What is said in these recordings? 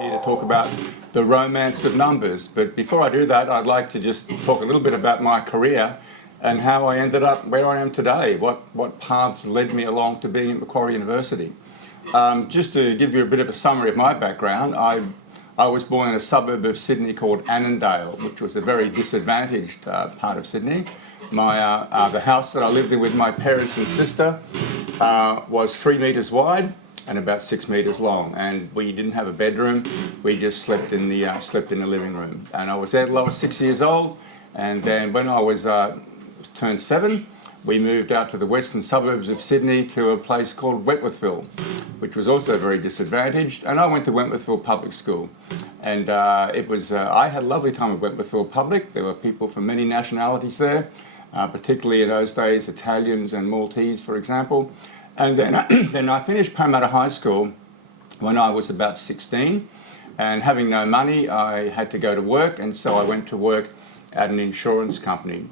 Here to talk about the romance of numbers, but before I do that, I'd like to just talk a little bit about my career and how I ended up where I am today, what paths led me along to being at Macquarie University. Just to give you a bit of a summary of my background, I was born in a suburb of Sydney called Annandale, which was a very disadvantaged part of Sydney. The house that I lived in with my parents and sister was 3 metres wide and about 6 metres long, and we didn't have a bedroom. We just slept in the living room. And I was there till I was 6 years old, and then when I was turned 7, we moved out to the western suburbs of Sydney to a place called Wentworthville, which was also very disadvantaged. And I went to Wentworthville Public School, and I had a lovely time at Wentworthville Public. There were people from many nationalities there, particularly in those days Italians and Maltese, for example. And then I finished Parramatta High School when I was about 16, and having no money, I had to go to work, and so I went to work at an insurance company.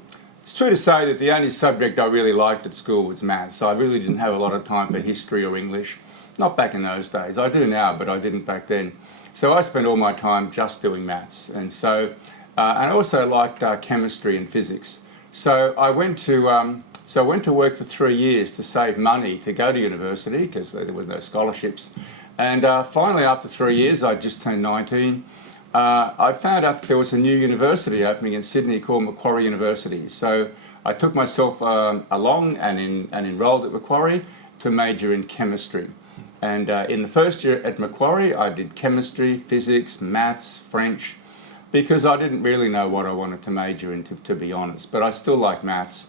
It's true to say that the only subject I really liked at school was maths. I really didn't have a lot of time for history or English, not back in those days. I do now, but I didn't back then. So I spent all my time just doing maths, and I also liked chemistry and physics. So I went to work for 3 years to save money to go to university because there were no scholarships. And finally, after 3 years, I just turned 19. I found out that there was a new university opening in Sydney called Macquarie University. So I took myself along and enrolled at Macquarie to major in chemistry. And in the first year at Macquarie, I did chemistry, physics, maths, French, because I didn't really know what I wanted to major in, to be honest, but I still like maths.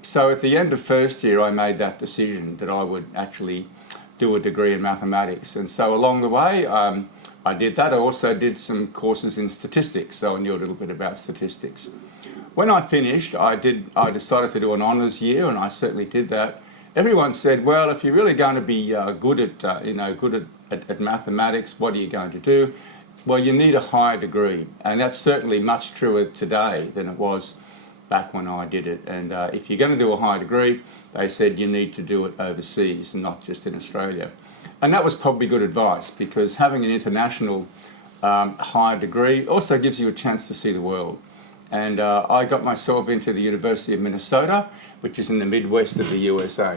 So at the end of first year, I made that decision that I would actually do a degree in mathematics. And so along the way, I did that. I also did some courses in statistics, so I knew a little bit about statistics. When I finished, I decided to do an honours year, and I certainly did that. Everyone said, well, if you're really going to be good at mathematics, what are you going to do? Well, you need a higher degree, and that's certainly much truer today than it was back when I did it. And if you're going to do a higher degree, they said you need to do it overseas and not just in Australia. And that was probably good advice, because having an international higher degree also gives you a chance to see the world. And I got myself into the University of Minnesota, which is in the Midwest of the USA.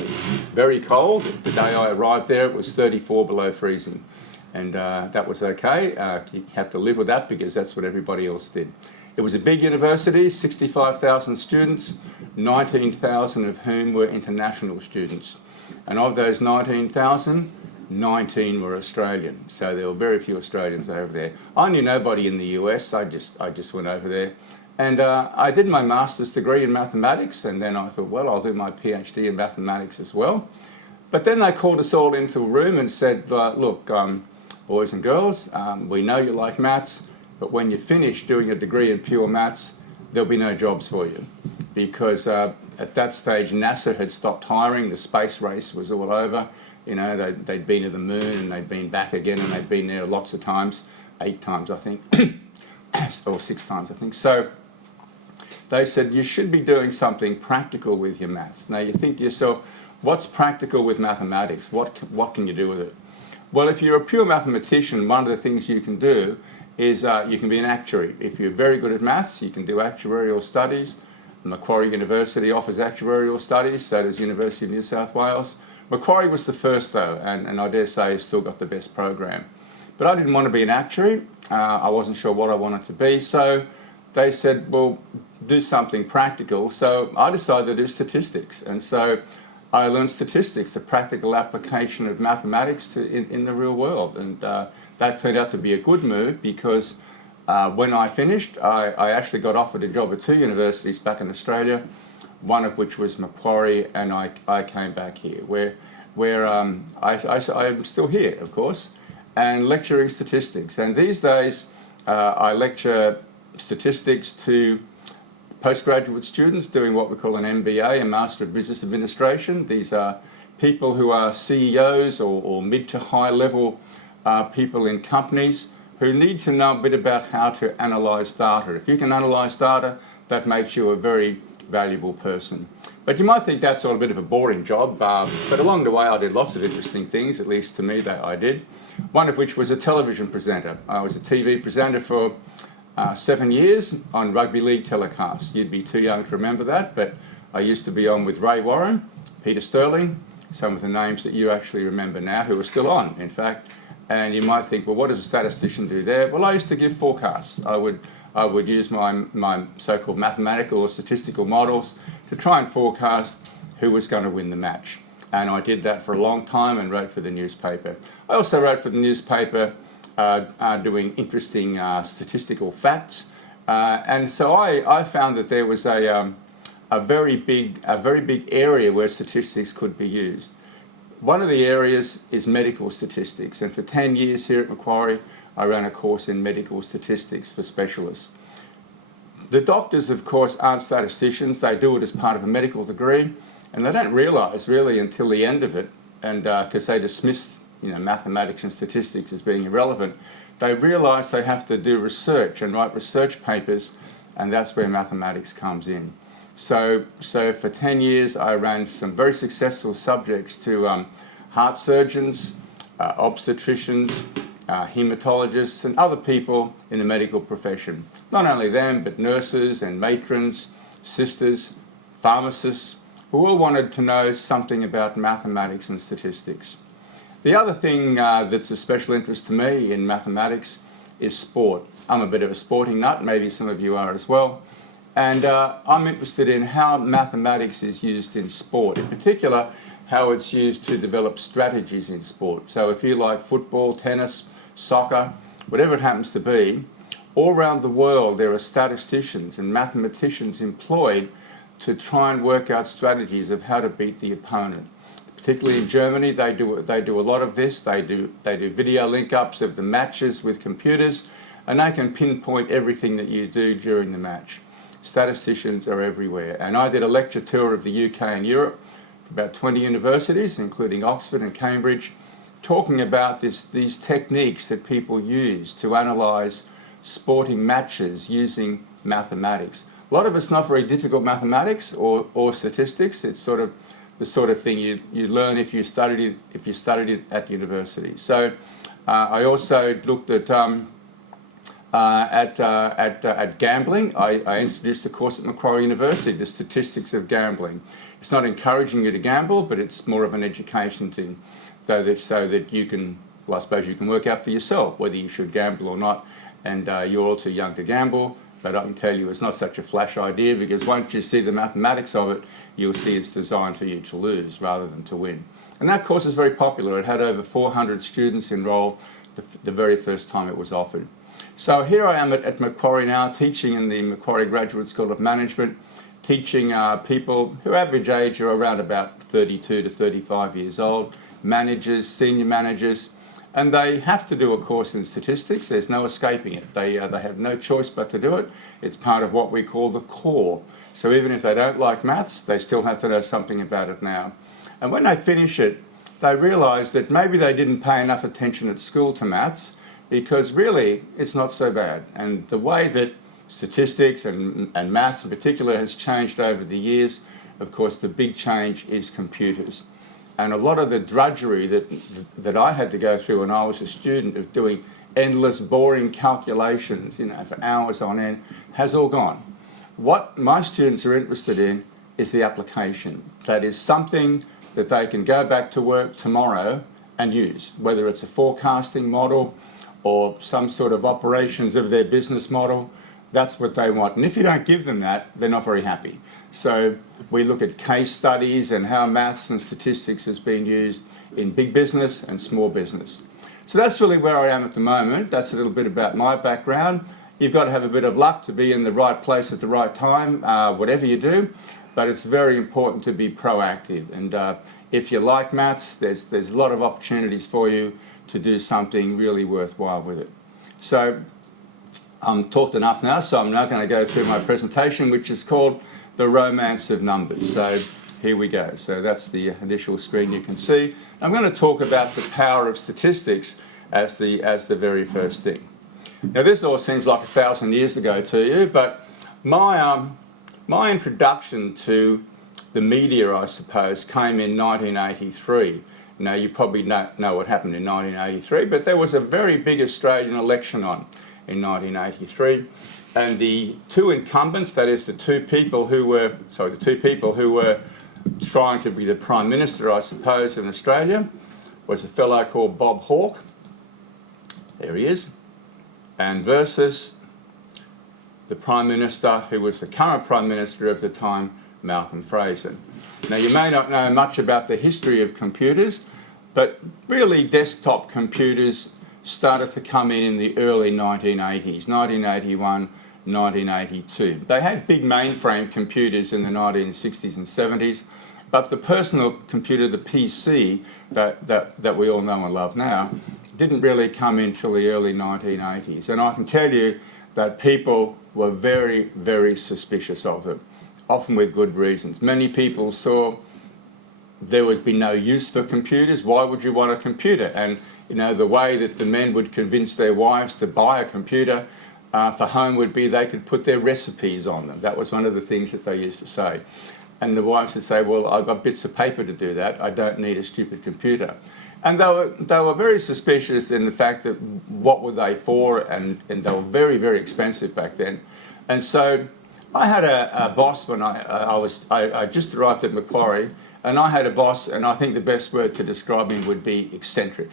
Very cold. The day I arrived there, it was 34 below freezing. And that was okay. You have to live with that because that's what everybody else did. It was a big university, 65,000 students, 19,000 of whom were international students. And of those 19,000, 19 were Australian. So there were very few Australians over there. I knew nobody in the US. I just went over there. And I did my master's degree in mathematics, and then I thought, well, I'll do my PhD in mathematics as well. But then they called us all into a room and said, look, boys and girls, we know you like maths, but when you finish doing a degree in pure maths, there'll be no jobs for you. Because at that stage, NASA had stopped hiring, the space race was all over. You know, they'd been to the moon and they'd been back again, and they'd been there lots of times, 8 times, I think, or 6 times, I think. So they said, you should be doing something practical with your maths. Now you think to yourself, what's practical with mathematics? What can you do with it? Well, if you're a pure mathematician, one of the things you can do is you can be an actuary. If you're very good at maths, you can do actuarial studies. Macquarie University offers actuarial studies, so does University of New South Wales. Macquarie was the first though, and I dare say it's still got the best program. But I didn't want to be an actuary. I wasn't sure what I wanted to be, so they said, well, do something practical. So I decided to do statistics, and so I learned statistics, the practical application of mathematics in the real world. And that turned out to be a good move, because when I finished, I actually got offered a job at 2 universities back in Australia, one of which was Macquarie, and I came back here, where I'm still here, of course, and lecturing statistics. And these days, I lecture statistics to postgraduate students doing what we call an MBA, a Master of Business Administration. These are people who are CEOs or mid to high level people in companies who need to know a bit about how to analyse data. If you can analyse data, that makes you a very valuable person. But you might think that's all a bit of a boring job, but along the way I did lots of interesting things, at least to me that I did. One of which was a television presenter. I was a TV presenter for 7 years on rugby league telecasts. You'd be too young to remember that, but I used to be on with Ray Warren, Peter Sterling, some of the names that you actually remember now who are still on, in fact. And you might think, well, what does a statistician do there? Well, I used to give forecasts. I would use my so-called mathematical or statistical models to try and forecast who was going to win the match. And I did that for a long time and wrote for the newspaper. I also wrote for the newspaper doing interesting statistical facts. And so I found that there was a very big area where statistics could be used. One of the areas is medical statistics, and for 10 years here at Macquarie I ran a course in medical statistics for specialists. The doctors, of course, aren't statisticians. They do it as part of a medical degree, and they don't realise really until the end of it, and because they dismiss mathematics and statistics as being irrelevant, they realise they have to do research and write research papers, and that's where mathematics comes in. So for 10 years I ran some very successful subjects to heart surgeons, obstetricians, haematologists and other people in the medical profession. Not only them, but nurses and matrons, sisters, pharmacists, who all wanted to know something about mathematics and statistics. The other thing that's of special interest to me in mathematics is sport. I'm a bit of a sporting nut, maybe some of you are as well. And I'm interested in how mathematics is used in sport, in particular how it's used to develop strategies in sport. So if you like football, tennis, soccer, whatever it happens to be, all around the world there are statisticians and mathematicians employed to try and work out strategies of how to beat the opponent. Particularly in Germany, they do a lot of this. They do video link-ups of the matches with computers, and they can pinpoint everything that you do during the match. Statisticians are everywhere, and I did a lecture tour of the UK and Europe for about 20 universities, including Oxford and Cambridge, talking about these techniques that people use to analyse sporting matches using mathematics. A lot of it's not very difficult mathematics or statistics. It's sort of the sort of thing you learn if you studied it at university. So I also looked at gambling. I introduced a course at Macquarie University, the statistics of gambling. It's not encouraging you to gamble, but it's more of an education thing, so that you can, well, I suppose you can work out for yourself whether you should gamble or not. And you're all too young to gamble, but I can tell you it's not such a flash idea, because once you see the mathematics of it, you'll see it's designed for you to lose rather than to win. And that course is very popular. It had over 400 students enrolled the very first time it was offered. So here I am at Macquarie now, teaching in the Macquarie Graduate School of Management, teaching people who average age are around about 32 to 35 years old, managers, senior managers, and they have to do a course in statistics. There's no escaping it. They have no choice but to do it. It's part of what we call the core. So even if they don't like maths, they still have to know something about it now. And when they finish it, they realise that maybe they didn't pay enough attention at school to maths, because really it's not so bad. And the way that statistics and maths in particular has changed over the years, of course the big change is computers. And a lot of the drudgery that I had to go through when I was a student of doing endless boring calculations, for hours on end, has all gone. What my students are interested in is the application. That is something that they can go back to work tomorrow and use, whether it's a forecasting model or some sort of operations of their business model. That's what they want. And if you don't give them that, they're not very happy. So we look at case studies and how maths and statistics has been used in big business and small business. So that's really where I am at the moment. That's a little bit about my background. You've got to have a bit of luck to be in the right place at the right time, whatever you do, but it's very important to be proactive. And if you like maths, there's a lot of opportunities for you to do something really worthwhile with it. So I'm talked enough now, so I'm now going to go through my presentation, which is called The Romance of Numbers. So here we go. So that's the initial screen you can see. I'm going to talk about the power of statistics as the very first thing. Now this all seems like 1,000 years ago to you, but my introduction to the media, I suppose, came in 1983. Now, you probably don't know what happened in 1983, but there was a very big Australian election on in 1983. And the two incumbents, that is the two people who were trying to be the Prime Minister, I suppose, in Australia, was a fellow called Bob Hawke. There he is. And versus the Prime Minister, who was the current Prime Minister of the time, Malcolm Fraser. Now, you may not know much about the history of computers, but really desktop computers started to come in the early 1980s, 1981, 1982. They had big mainframe computers in the 1960s and 70s, but the personal computer, the PC, that we all know and love now, didn't really come in till the early 1980s. And I can tell you that people were very, very suspicious of them, often with good reasons. Many people saw there would be no use for computers. Why would you want a computer? And you know, the way that the men would convince their wives to buy a computer for home would be they could put their recipes on them. That was one of the things that they used to say. And the wives would say, well, I've got bits of paper to do that. I don't need a stupid computer. And they were very suspicious in the fact that what were they for, and they were very, very expensive back then. And so I had a boss when I just arrived at Macquarie, and I had a boss, and I think the best word to describe him would be eccentric.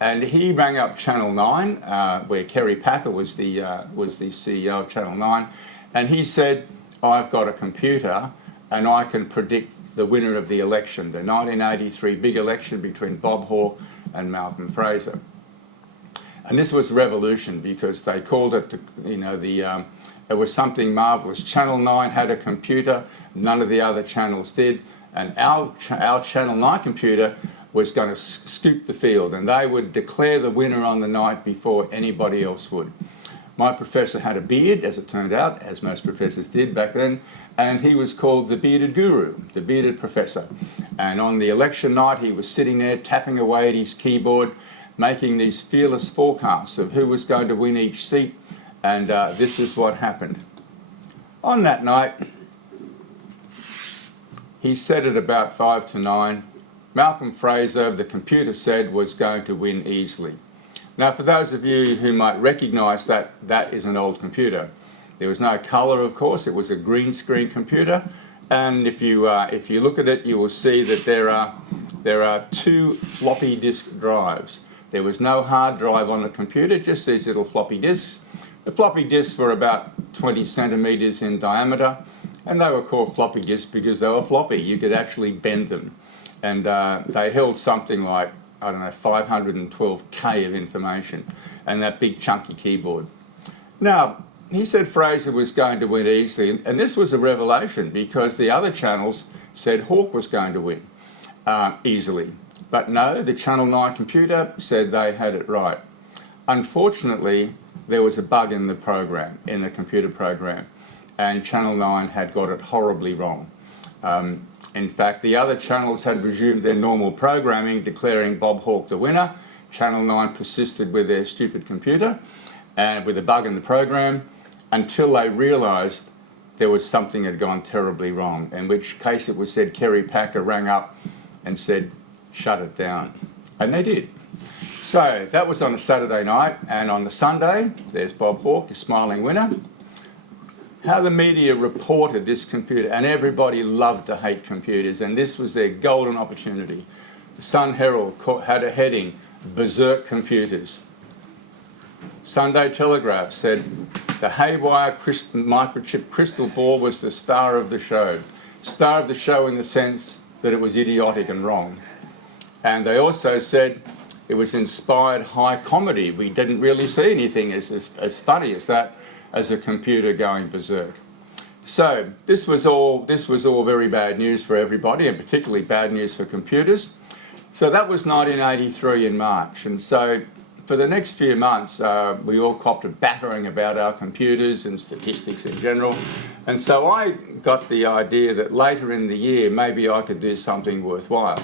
And he rang up Channel 9, where Kerry Packer was the CEO of Channel 9, and he said, I've got a computer and I can predict the winner of the election, the 1983 big election between Bob Hawke and Malcolm Fraser. And this was a revolution because they called it, it was something marvellous. Channel 9 had a computer, none of the other channels did, and our Channel 9 computer was going to scoop the field, and they would declare the winner on the night before anybody else would. My professor had a beard, as it turned out, as most professors did back then, and he was called the Bearded Guru, the Bearded Professor. And on the election night, he was sitting there tapping away at his keyboard, making these fearless forecasts of who was going to win each seat, and this is what happened. On that night, he said at about 5 to 9, Malcolm Fraser, the computer said, was going to win easily. Now, for those of you who might recognise that, that is an old computer. There was no colour, of course. It was a green screen computer, and if you look at it, you will see that there are two floppy disk drives. There was no hard drive on the computer, just these little floppy disks. The floppy disks were about 20 centimetres in diameter, and they were called floppy disks because they were floppy. You could actually bend them, and they held something like, I don't know, 512K of information, and that big chunky keyboard. Now, he said Fraser was going to win easily, and this was a revelation because the other channels said Hawke was going to win easily. But no, the Channel 9 computer said they had it right. Unfortunately, there was a bug in the program, in the computer program, and Channel 9 had got it horribly wrong. In fact, the other channels had resumed their normal programming, declaring Bob Hawke the winner. Channel 9 persisted with their stupid computer and with a bug in the program until they realised there was something had gone terribly wrong, in which case it was said Kerry Packer rang up and said, shut it down. And they did. So that was on a Saturday night, and on the Sunday, there's Bob Hawke, the smiling winner. How the media reported this computer, and everybody loved to hate computers, and this was their golden opportunity. The Sun Herald had a heading, Berserk Computers. Sunday Telegraph said, the haywire microchip crystal ball was the star of the show. Star of the show in the sense that it was idiotic and wrong. And they also said it was inspired high comedy. We didn't really see anything as funny as that, as a computer going berserk. So this was all very bad news for everybody, and particularly bad news for computers. So that was 1983 in March, and so for the next few months we all copped a battering about our computers and statistics in general. And so I got the idea that later in the year maybe I could do something worthwhile.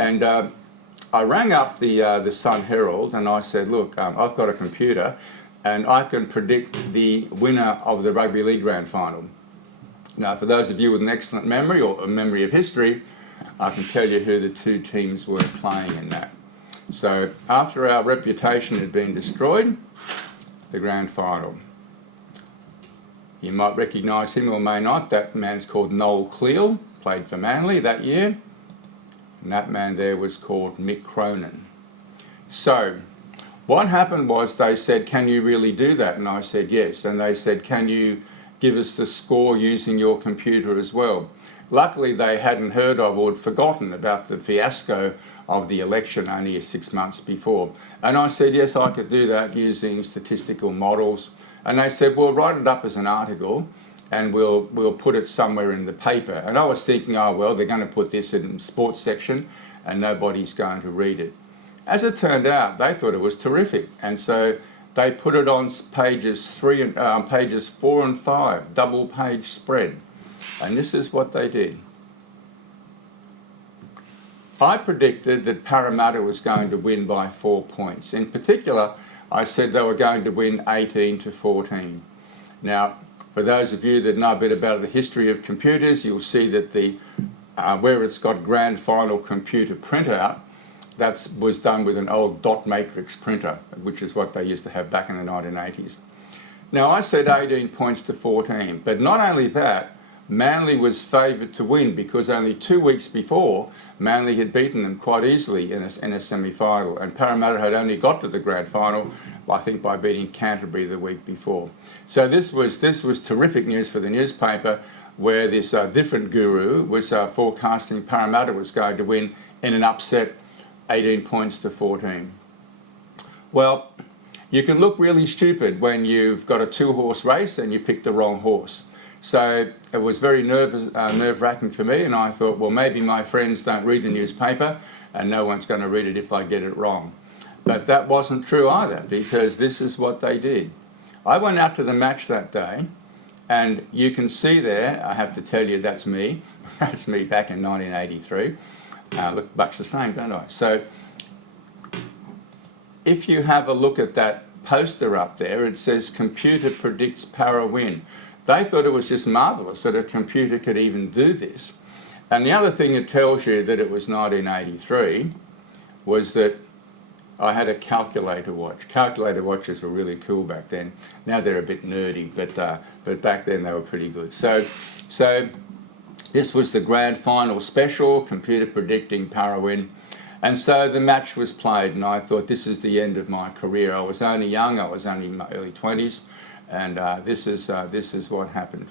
And I rang up the Sun Herald and I said, look, I've got a computer and I can predict the winner of the Rugby League Grand Final. Now, for those of you with an excellent memory or a memory of history, I can tell you who the two teams were playing in that. So after our reputation had been destroyed, the grand final. You might recognise him or may not. That man's called Noel Cleal, played for Manly that year. And that man there was called Mick Cronin. So what happened was they said, can you really do that? And I said, yes. And they said, can you give us the score using your computer as well? Luckily, they hadn't heard of or had forgotten about the fiasco of the election only 6 months before. And I said, yes, I could do that using statistical models. And they said, well, write it up as an article and we'll put it somewhere in the paper. And I was thinking, oh, well, they're going to put this in the sports section and nobody's going to read it. As it turned out, they thought it was terrific. And so they put it on pages 4 and 5, double page spread. And this is what they did. I predicted that Parramatta was going to win by 4 points. In particular, I said they were going to win 18-14. Now, for those of you that know a bit about the history of computers, you'll see that where it's got grand final computer printout, that was done with an old dot matrix printer, which is what they used to have back in the 1980s. Now, I said 18 points to 14, but not only that, Manly was favoured to win because only 2 weeks before, Manly had beaten them quite easily in a semi-final, and Parramatta had only got to the grand final, I think, by beating Canterbury the week before. So this was terrific news for the newspaper, where this different guru was forecasting Parramatta was going to win in an upset, 18 points to 14. Well, you can look really stupid when you've got a 2-horse race and you pick the wrong horse. So it was very nerve-wracking for me, and I thought, well, maybe my friends don't read the newspaper and no one's going to read it if I get it wrong. But that wasn't true either, because this is what they did. I went out to the match that day, and you can see there, I have to tell you, that's me. That's me back in 1983. Look much the same, don't I? So if you have a look at that poster up there, it says, "Computer predicts Para win." They thought it was just marvellous that a computer could even do this. And the other thing that tells you that it was 1983 was that I had a calculator watch. Calculator watches were really cool back then. Now they're a bit nerdy, but back then they were pretty good. So this was the grand final special, computer predicting Para win. And so the match was played, and I thought, this is the end of my career. I was only young, I was only in my early 20s. And this is what happened.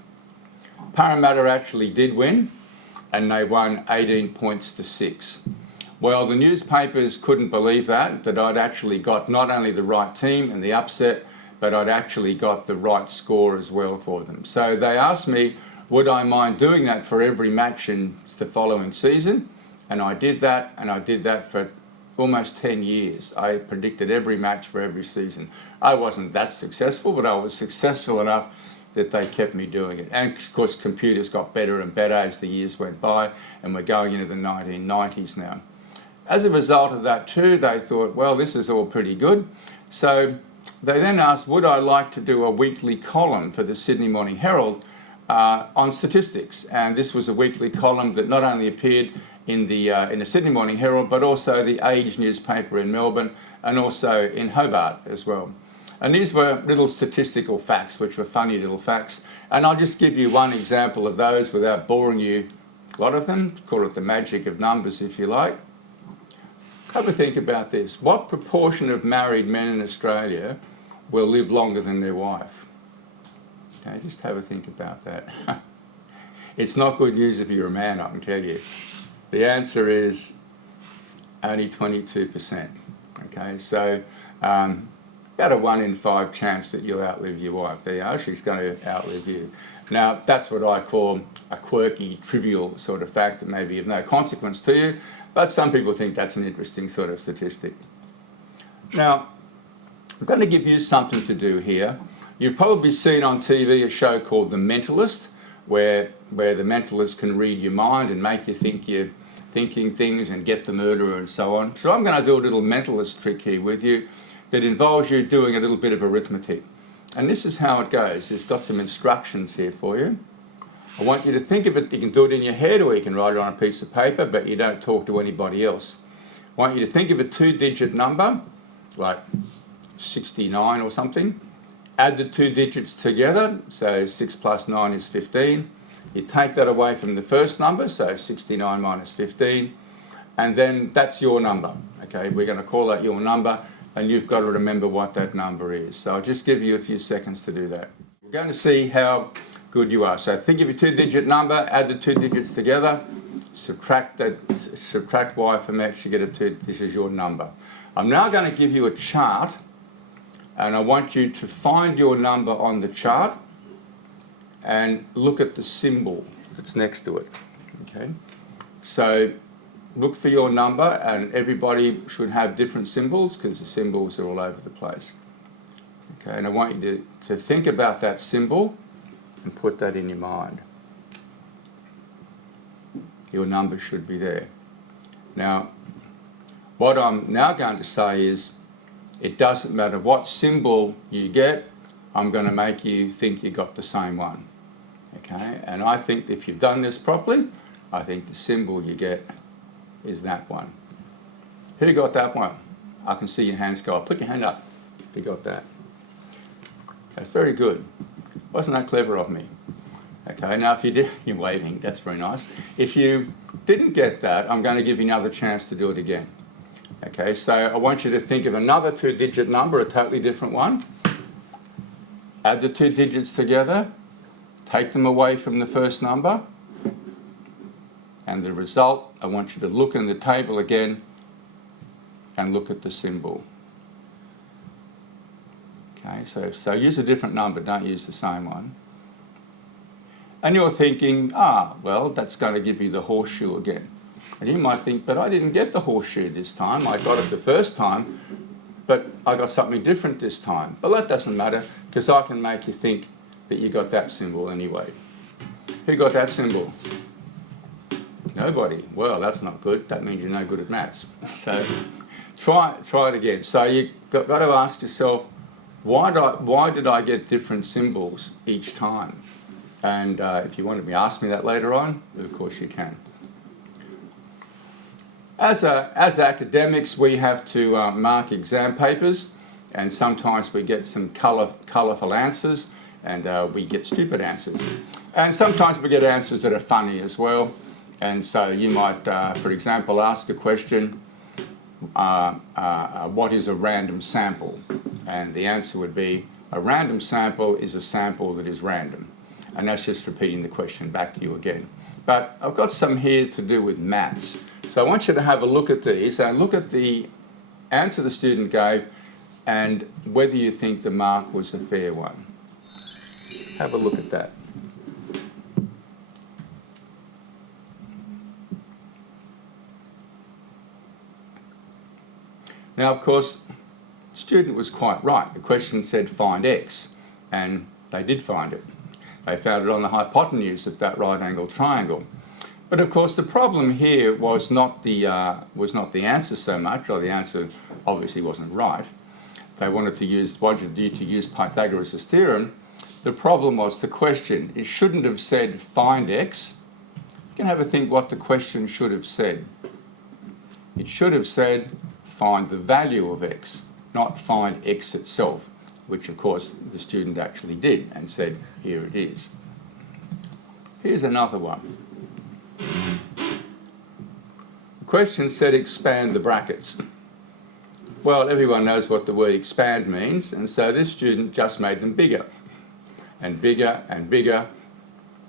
Parramatta actually did win, and they won 18 points to 6. Well, the newspapers couldn't believe that I'd actually got not only the right team in the upset, but I'd actually got the right score as well for them. So they asked me, would I mind doing that for every match in the following season? And I did that, and I did that for almost 10 years. I predicted every match for every season. I wasn't that successful, but I was successful enough that they kept me doing it. And of course, computers got better and better as the years went by, and we're going into the 1990s now. As a result of that too, they thought, well, this is all pretty good. So they then asked, would I like to do a weekly column for the Sydney Morning Herald on statistics? And this was a weekly column that not only appeared in the Sydney Morning Herald, but also the Age newspaper in Melbourne, and also in Hobart as well. And these were little statistical facts, which were funny little facts. And I'll just give you one example of those without boring you. A lot of them, call it the magic of numbers if you like. Have a think about this. What proportion of married men in Australia will live longer than their wife? Okay, just have a think about that. It's not good news if you're a man, I can tell you. The answer is only 22%. Okay, so about a 1 in 5 chance that you'll outlive your wife. There you are, she's going to outlive you. Now, that's what I call a quirky, trivial sort of fact that may be of no consequence to you, but some people think that's an interesting sort of statistic. Now, I'm going to give you something to do here. You've probably seen on TV a show called The Mentalist, where the mentalist can read your mind and make you think you're thinking things and get the murderer and so on. So I'm going to do a little mentalist trick here with you that involves you doing a little bit of arithmetic. And this is how it goes. It's got some instructions here for you. I want you to think of it. You can do it in your head or you can write it on a piece of paper, but you don't talk to anybody else. I want you to think of a 2-digit number, like 69 or something. Add the 2 digits together, so 6 plus 9 is 15. You take that away from the first number, so 69 minus 15, and then that's your number. Okay, we're going to call that your number, and you've got to remember what that number is. So I'll just give you a few seconds to do that. We're going to see how good you are. So think of your 2-digit number, add the 2 digits together, subtract y from x, you get a 2, this is your number. I'm now going to give you a chart, and I want you to find your number on the chart and look at the symbol that's next to it. Okay, so look for your number, and everybody should have different symbols because the symbols are all over the place. Okay, and I want you to think about that symbol and put that in your mind. Your number should be there. Now, what I'm now going to say is, it doesn't matter what symbol you get, I'm going to make you think you got the same one. Okay, and I think if you've done this properly, I think the symbol you get is that one. Who got that one? I can see your hands go up. Put your hand up if you got that. That's very good. Wasn't that clever of me? Okay, now if you did, you're waving, that's very nice. If you didn't get that, I'm going to give you another chance to do it again. Okay, so I want you to think of another 2-digit number, a totally different one. Add the 2 digits together, take them away from the first number, and the result, I want you to look in the table again and look at the symbol. Okay, so use a different number, don't use the same one. And you're thinking, well, that's going to give you the horseshoe again. And you might think, but I didn't get the horseshoe this time. I got it the first time, but I got something different this time. But that doesn't matter, because I can make you think that you got that symbol anyway. Who got that symbol? Nobody. Well, that's not good. That means you're no good at maths. So try it again. So you've got to ask yourself, why did I get different symbols each time? And if you want to ask me that later on, of course you can. As academics, we have to mark exam papers, and sometimes we get some colourful answers, and we get stupid answers. And sometimes we get answers that are funny as well. And so you might, for example, ask a question, what is a random sample? And the answer would be, a random sample is a sample that is random. And that's just repeating the question back to you again. But I've got some here to do with maths. So I want you to have a look at these and look at the answer the student gave and whether you think the mark was a fair one. Have a look at that. Now, of course, the student was quite right. The question said find x, and they did find it. They found it on the hypotenuse of that right-angled triangle. But of course, the problem here was not the answer so much, or the answer obviously wasn't right. They wanted you to use Pythagoras' theorem. The problem was the question. It shouldn't have said find x. You can have a think what the question should have said. It should have said find the value of x, not find x itself, which of course the student actually did and said, here it is. Here's another one. The question said expand the brackets. Well, everyone knows what the word expand means, and so this student just made them bigger and bigger and bigger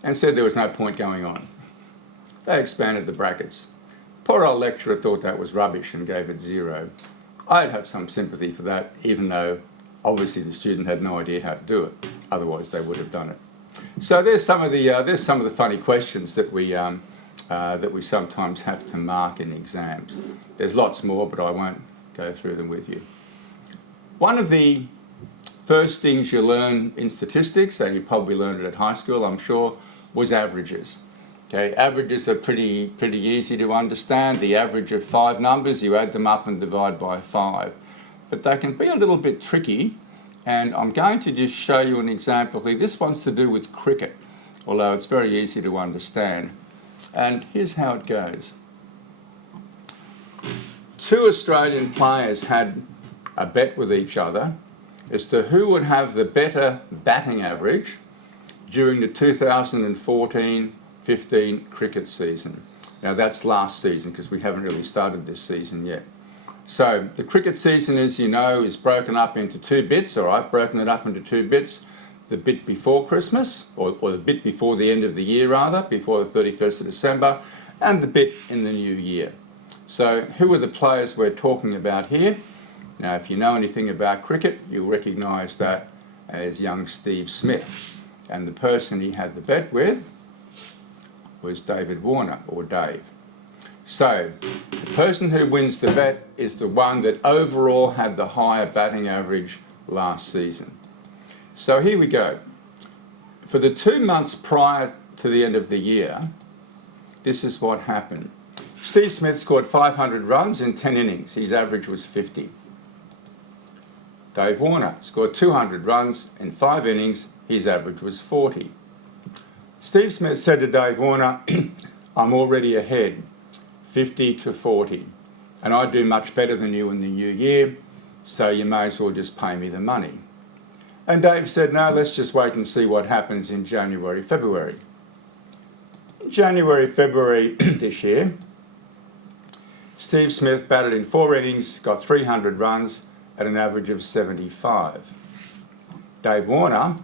and said there was no point going on. They expanded the brackets. Poor old lecturer thought that was rubbish and gave it 0. I'd have some sympathy for that, even though obviously the student had no idea how to do it. Otherwise they would have done it. So there's some of the funny questions that we sometimes have to mark in exams. There's lots more, but I won't go through them with you. One of the first things you learn in statistics, and you probably learned it at high school, I'm sure, was averages. Okay, averages are pretty easy to understand. The average of 5 numbers, you add them up and divide by 5. But they can be a little bit tricky, and I'm going to just show you an example here. This one's to do with cricket. although it's very easy to understand. And here's how it goes. Two Australian players had a bet with each other as to who would have the better batting average during the 2014-15 cricket season. Now that's last season because we haven't really started this season yet. So the cricket season, as you know, is broken up into two bits, or I've broken it up into two bits. The bit before Christmas, or the bit before the end of the year rather, before the 31st of December, and the bit in the new year. So who are the players we're talking about here? Now if you know anything about cricket, you'll recognise that as young Steve Smith. And the person he had the bet with was David Warner, or Dave. So the person who wins the bet is the one that overall had the higher batting average last season. So here we go. For the 2 months prior to the end of the year, this is what happened. Steve Smith scored 500 runs in 10 innings. His average was 50. Dave Warner scored 200 runs in 5 innings. His average was 40. Steve Smith said to Dave Warner, I'm already ahead, 50 to 40, and I do much better than you in the new year, so you may as well just pay me the money. And Dave said, no, let's just wait and see what happens in January, February. In January, February this year, Steve Smith batted in 4 innings, got 300 runs at an average of 75. Dave Warner,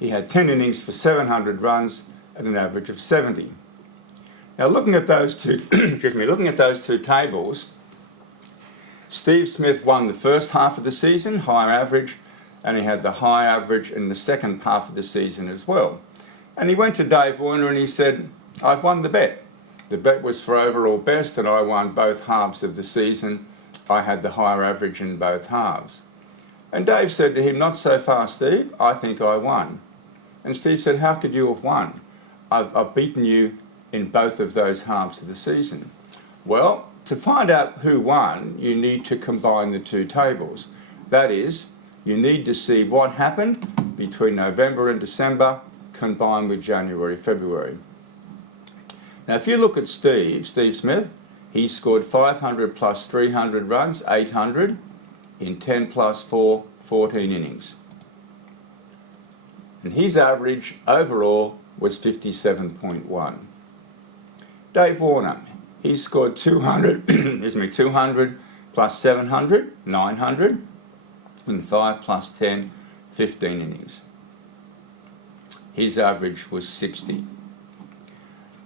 he had 10 innings for 700 runs at an average of 70. Now looking at those two, looking at those two tables, Steve Smith won the first half of the season, higher average, and he had the high average in the second half of the season as well. And he went to Dave Warner and he said, I've won the bet. The bet was for overall best and I won both halves of the season. I had the higher average in both halves. And Dave said to him, not so fast, Steve, I think I won. And Steve said, how could you have won? I've beaten you in both of those halves of the season. Well, to find out who won, you need to combine the two tables. That is, you need to see what happened between November and December combined with January, February. Now if you look at Steve Smith, he scored 500 plus 300 runs, 800, in 10 plus 4, 14 innings. And his average overall was 57.1. Dave Warner, he scored 200, 200 plus 700, 900, in 5 plus 10, 15 innings. His average was 60.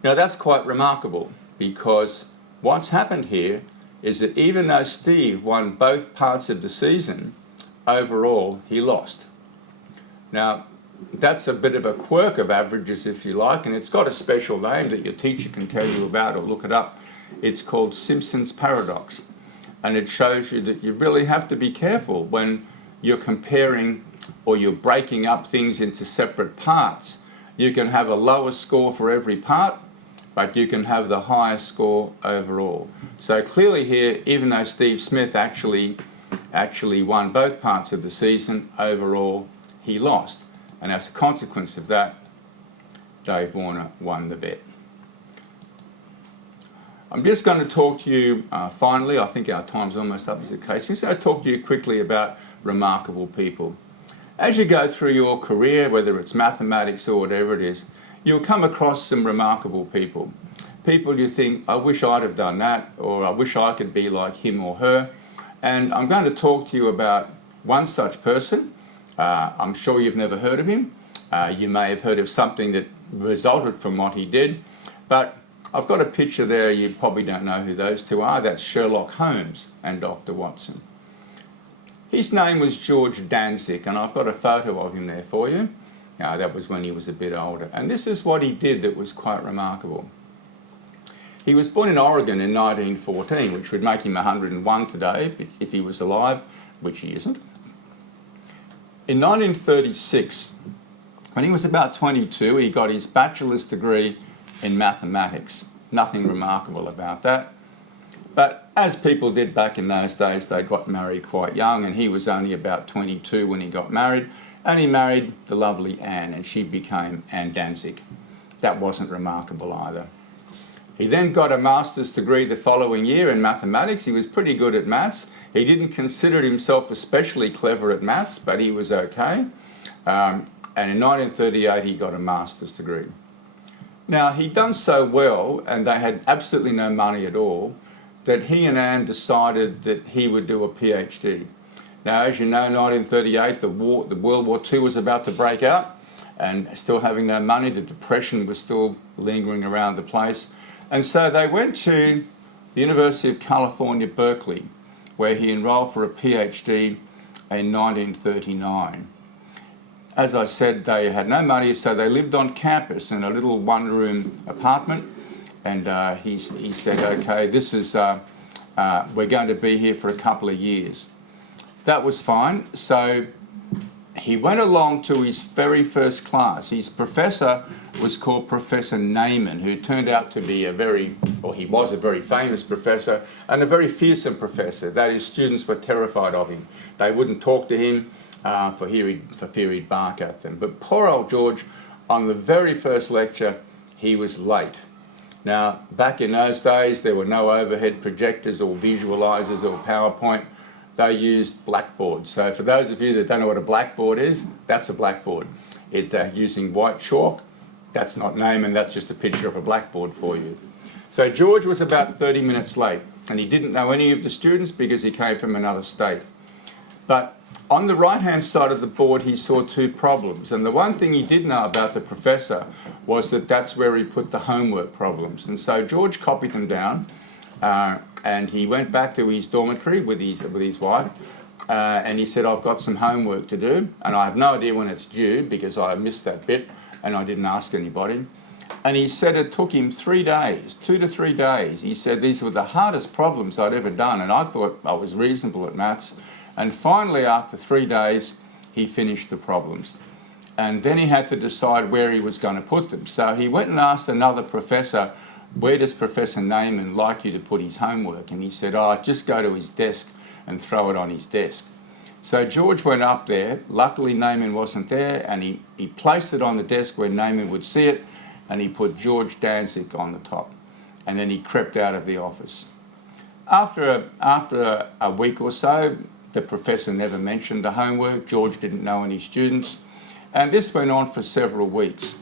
Now that's quite remarkable because what's happened here is that even though Steve won both parts of the season, overall he lost. Now that's a bit of a quirk of averages, if you like, and it's got a special name that your teacher can tell you about or look it up. It's called Simpson's paradox, and it shows you that you really have to be careful when you're comparing or you're breaking up things into separate parts. You can have a lower score for every part, but you can have the highest score overall. So clearly here, even though Steve Smith actually won both parts of the season, overall he lost. And as a consequence of that, Dave Warner won the bet. I'm just going to talk to you finally, I think our time's almost up as a case. I'm just going to talk to you quickly about remarkable people. As you go through your career, whether it's mathematics or whatever it is, you'll come across some remarkable people. People you think, I wish I'd have done that, or I wish I could be like him or her. And I'm going to talk to you about one such person. I'm sure you've never heard of him. You may have heard of something that resulted from what he did. But I've got a picture there, you probably don't know who those two are. That's Sherlock Holmes and Dr. Watson. His name was George Danzik, and I've got a photo of him there for you. That was when he was a bit older. And this is what he did that was quite remarkable. He was born in Oregon in 1914, which would make him 101 today if he was alive, which he isn't. In 1936, when he was about 22, he got his bachelor's degree in mathematics. Nothing remarkable about that. But as people did back in those days, they got married quite young, and he was only about 22 when he got married, and he married the lovely Anne, and she became Anne Danzig. That wasn't remarkable either. He then got a master's degree the following year in mathematics. He was pretty good at maths. He didn't consider himself especially clever at maths, but he was okay. And in 1938, he got a master's degree. Now, he'd done so well, and they had absolutely no money at all, that he and Anne decided that he would do a PhD. Now, as you know, 1938, the World War II was about to break out, and still having no money, the Depression was still lingering around the place. And so they went to the University of California, Berkeley, where he enrolled for a PhD in 1939. As I said, they had no money, so they lived on campus in a little one-room apartment. And he said, okay, this is, we're going to be here for a couple of years. That was fine. So he went along to his very first class. His professor was called Professor Neyman, who turned out to be he was a very famous professor and a very fearsome professor. That is, students were terrified of him. They wouldn't talk to him for fear he'd bark at them. But poor old George, on the very first lecture, he was late. Now, back in those days, there were no overhead projectors or visualizers or PowerPoint. They used blackboards. So for those of you that don't know what a blackboard is, that's a blackboard. Using white chalk, that's not Neyman, that's just a picture of a blackboard for you. So George was about 30 minutes late, and he didn't know any of the students because he came from another state. But on the right-hand side of the board, he saw two problems. And the one thing he did know about the professor was that that's where he put the homework problems. And so George copied them down, and he went back to his dormitory with his wife, and he said, I've got some homework to do, and I have no idea when it's due because I missed that bit and I didn't ask anybody. And he said it took him 3 days, 2 to 3 days. He said these were the hardest problems I'd ever done, and I thought I was reasonable at maths. And finally, after 3 days, he finished the problems. And then he had to decide where he was going to put them. So he went and asked another professor, where does Professor Neyman like you to put his homework? And he said, just go to his desk and throw it on his desk. So George went up there. Luckily, Neyman wasn't there, and he placed it on the desk where Neyman would see it, and he put George Danzig on the top. And then he crept out of the office. After a week or so, the professor never mentioned the homework. George didn't know any students. And this went on for several weeks.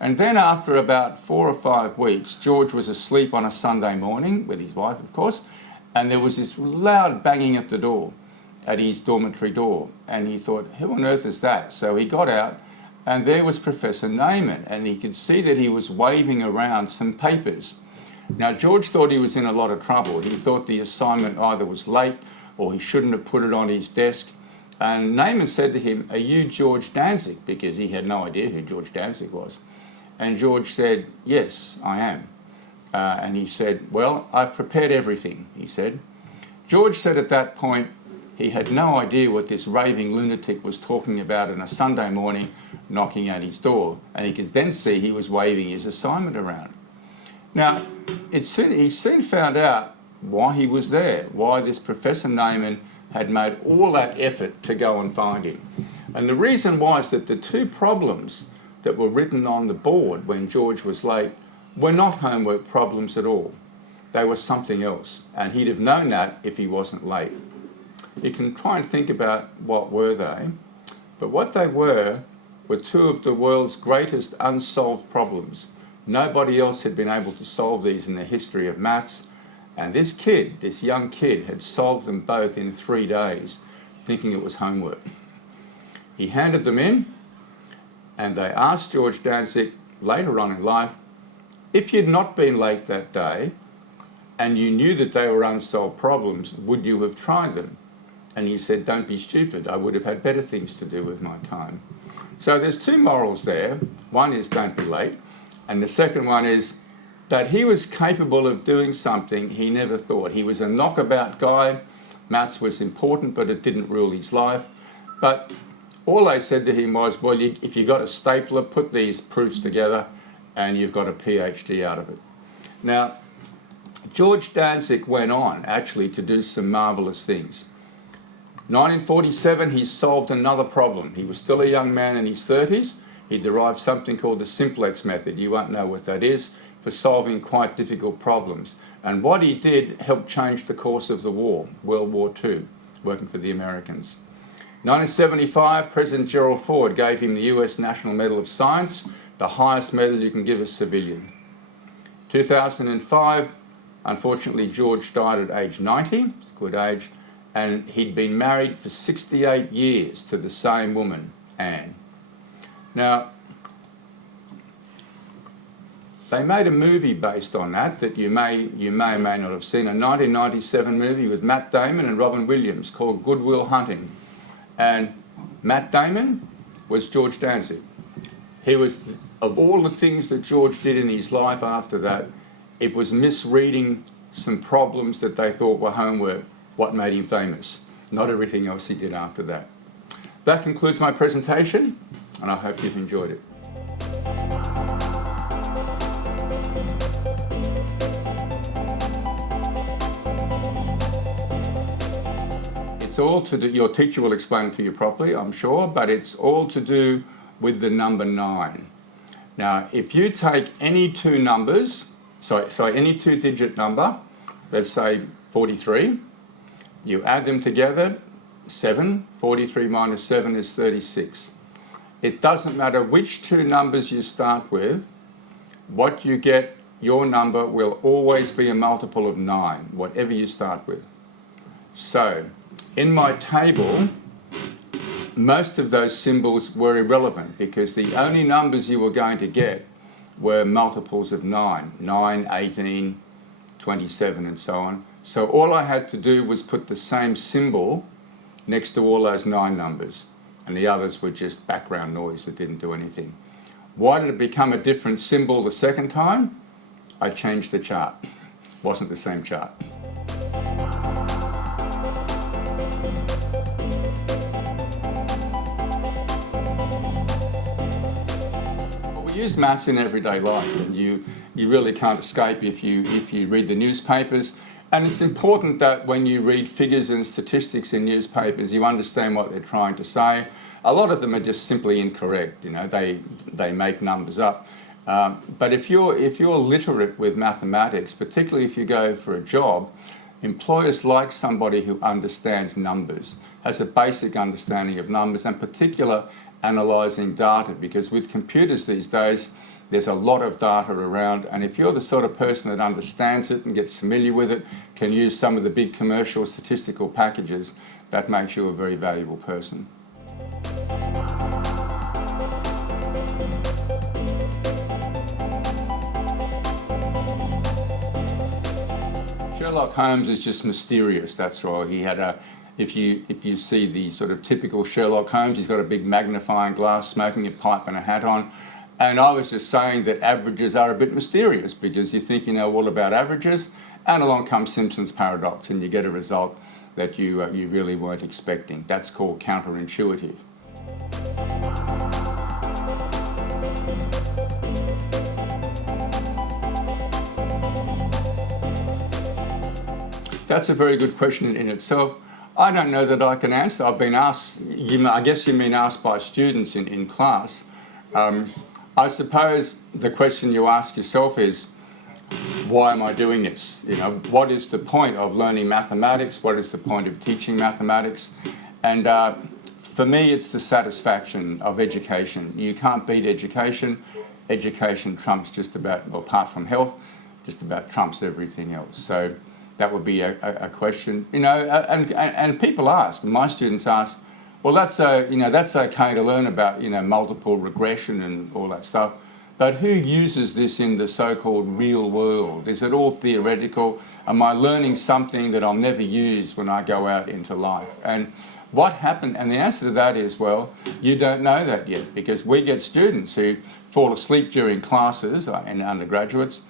And then after about 4 or 5 weeks, George was asleep on a Sunday morning, with his wife, of course, and there was this loud banging at the door, at his dormitory door. And he thought, who on earth is that? So he got out, and there was Professor Neyman, and he could see that he was waving around some papers. Now, George thought he was in a lot of trouble. He thought the assignment either was late or he shouldn't have put it on his desk. And Neyman said to him, are you George Danzig? Because he had no idea who George Danzig was. And George said, yes, I am. And he said, well, I've prepared everything, he said. George said at that point he had no idea what this raving lunatic was talking about on a Sunday morning knocking at his door. And he could then see he was waving his assignment around. Now, he soon found out why he was there, why this Professor Neyman had made all that effort to go and find him. And the reason was that the two problems that were written on the board when George was late were not homework problems at all. They were something else, and he'd have known that if he wasn't late. You can try and think about what were they, but what they were two of the world's greatest unsolved problems. Nobody else had been able to solve these in the history of maths, and this young kid, had solved them both in 3 days, thinking it was homework. He handed them in, and they asked George Danzig later on in life, if you'd not been late that day, and you knew that they were unsolved problems, would you have tried them? And he said, don't be stupid, I would have had better things to do with my time. So there's two morals there. One is don't be late, and the second one is that he was capable of doing something he never thought. He was a knockabout guy. Maths was important, but it didn't rule his life. But all they said to him was, well, if you've got a stapler, put these proofs together, and you've got a PhD out of it. Now, George Danzig went on, actually, to do some marvellous things. 1947, he solved another problem. He was still a young man in his 30s. He derived something called the simplex method. You won't know what that is, for solving quite difficult problems. And what he did helped change the course of the war, World War II, working for the Americans. 1975, President Gerald Ford gave him the US National Medal of Science, the highest medal you can give a civilian. 2005, unfortunately, George died at age 90, it's a good age, and he'd been married for 68 years to the same woman, Anne. Now, they made a movie based on that you may or may not have seen, a 1997 movie with Matt Damon and Robin Williams called Good Will Hunting. And Matt Damon was George Danzig. He was, of all the things that George did in his life after that, it was misreading some problems that they thought were homework what made him famous, not everything else he did after that. That concludes my presentation, and I hope you've enjoyed it. It's all to do, your teacher will explain it to you properly, I'm sure, but it's all to do with the number 9. Now, if you take any two numbers, any two-digit number, let's say 43, you add them together, 7, 43 minus 7 is 36. It doesn't matter which two numbers you start with, what you get, your number will always be a multiple of 9, whatever you start with. So, in my table, most of those symbols were irrelevant because the only numbers you were going to get were multiples of 9, 9, 18, 27 and so on. So all I had to do was put the same symbol next to all those 9 numbers, and the others were just background noise that didn't do anything. Why did it become a different symbol the second time? I changed the chart. Wasn't the same chart. We use maths in everyday life, and you really can't escape if you read the newspapers. And it's important that when you read figures and statistics in newspapers, you understand what they're trying to say. A lot of them are just simply incorrect. You know, they make numbers up. But if you're literate with mathematics, particularly if you go for a job, employers like somebody who understands numbers, has a basic understanding of numbers, and particular analysing data, because with computers these days there's a lot of data around, and if you're the sort of person that understands it and gets familiar with it, can use some of the big commercial statistical packages, that makes you a very valuable person. Sherlock Holmes is just mysterious, that's all. He had a, if you see the sort of typical Sherlock Holmes, he's got a big magnifying glass, smoking a pipe and a hat on. And I was just saying that averages are a bit mysterious because you think you know all about averages, and along comes Simpson's paradox and you get a result that you really weren't expecting. That's called counterintuitive. That's a very good question in itself. I don't know that I can answer. I've been asked, I guess you've been asked by students in class. I suppose the question you ask yourself is, why am I doing this? You know, what is the point of learning mathematics? What is the point of teaching mathematics? And for me, it's the satisfaction of education. You can't beat education. Education trumps just about, well, apart from health, just about trumps everything else. So that would be a question, you know, and people ask, my students ask, well, that's okay to learn about, you know, multiple regression and all that stuff, but who uses this in the so-called real world? Is it all theoretical? Am I learning something that I'll never use when I go out into life? And what happened, and the answer to that is, well, you don't know that yet, because we get students who fall asleep during classes in undergraduates,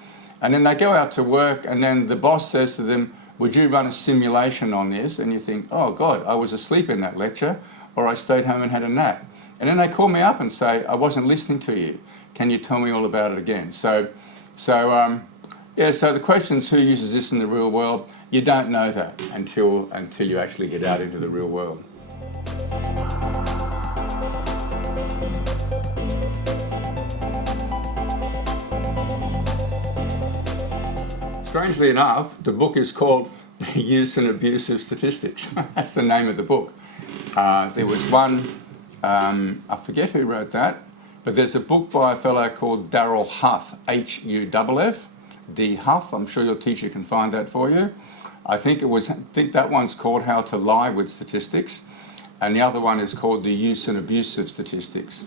and then they go out to work, and then the boss says to them, would you run a simulation on this? And you think, oh God, I was asleep in that lecture, or I stayed home and had a nap. And then they call me up and say, I wasn't listening to you. Can you tell me all about it again? So the question is, who uses this in the real world? You don't know that until you actually get out into the real world. Strangely enough, the book is called The Use and Abuse of Statistics. That's the name of the book. There was one, I forget who wrote that, but there's a book by a fellow called Darrell Huff, Huff, D. Huff. I'm sure your teacher can find that for you. I think that one's called How to Lie with Statistics, and the other one is called The Use and Abuse of Statistics.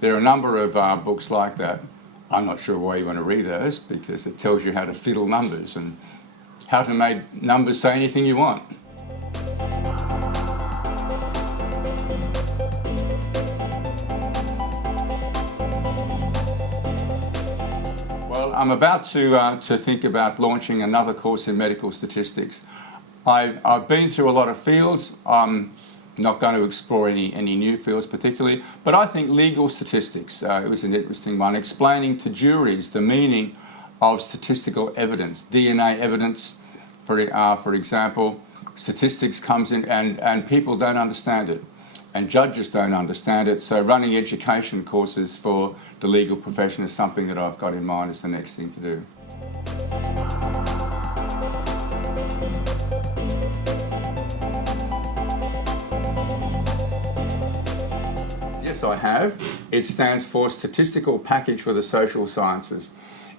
There are a number of books like that. I'm not sure why you want to read those, because it tells you how to fiddle numbers and how to make numbers say anything you want. Well, I'm about to think about launching another course in medical statistics. I've been through a lot of fields. I'm not going to explore any new fields particularly, but I think legal statistics, it was an interesting one, explaining to juries the meaning of statistical evidence. DNA evidence, for example, statistics comes in and people don't understand it, and judges don't understand it, so running education courses for the legal profession is something that I've got in mind as the next thing to do. Yes, I have. It stands for Statistical Package for the Social Sciences,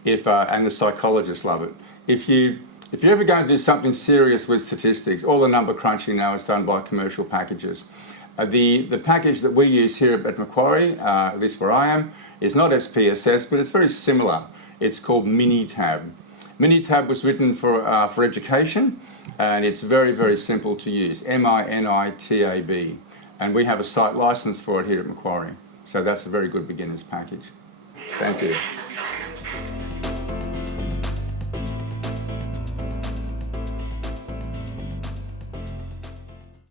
and the psychologists love it. If you're ever going to do something serious with statistics, all the number crunching now is done by commercial packages. The package that we use here at Macquarie, at least where I am, is not SPSS, but it's very similar. It's called Minitab. Minitab was written for education, and it's very, very simple to use. Minitab. And we have a site license for it here at Macquarie. So that's a very good beginner's package. Thank you.